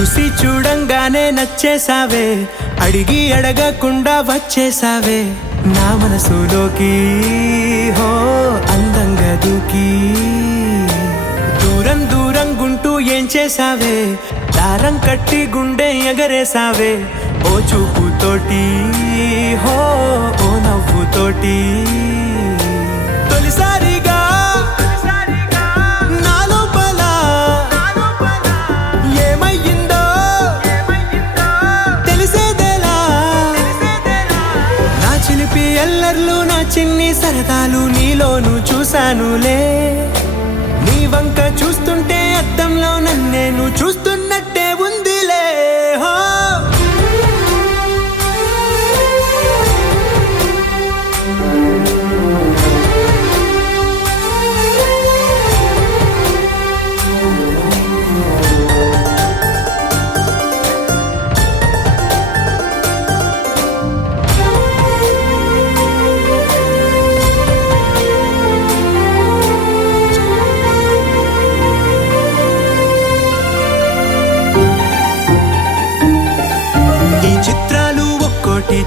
చూసి చూడంగానే నచ్చేసావే, అడిగి అడగకుండా వచ్చేసావే నా మనసులోకి. హో అందంగా దూకి దూరం దూరం గుంటూ ఏం చేసావే, దారం కట్టి గుండె ఎగరేసావే ఓ చూపుతోటి. హో ఓ నవ్వుతోటి తొలిసారిగా నా లోపల ఏమయ్యిందో తెలిసేదేలా. నా చిలిపి ఎల్లర్లు నా చిన్ని సరదాలు నీలోను చూశానులే. నీ వంక చూస్తుంటే అద్దంలో నన్నేను చూస్తున్నట్టే ఉందిలే. హో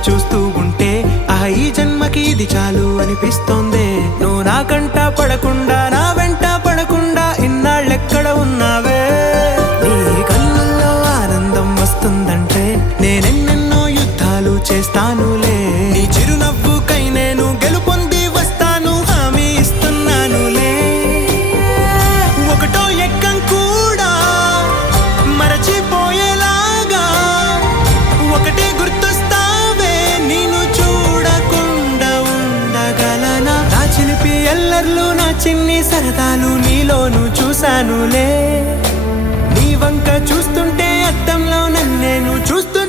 చూస్తూ ఉంటే ఈ జన్మకి ఇది చాలు అనిపిస్తోందే. నువ్వు నా కంట పడకుండా నా వెంట పడకుండా ఇన్నాళ్ళెక్కడ ఉన్నావే. నీ కళ్ళల్లో ఆనందం వస్తుందంటే నేనెన్నెన్నో యుద్ధాలు చేస్తానులే. నీ చిరునవ్వుకై నేను గెలుపొంది వస్తాను హామీ ఇస్తున్నానులే. ఒకటో ఎక్కం కూడా మరచిపోయేలాగా ఒకటే గుర్తొస్తా ఎల్లర్లు నా చిన్ని సరదాలు నీలోను చూశానులే. నీ వంక చూస్తుంటే అద్దంలో నన్నేను చూస్తూ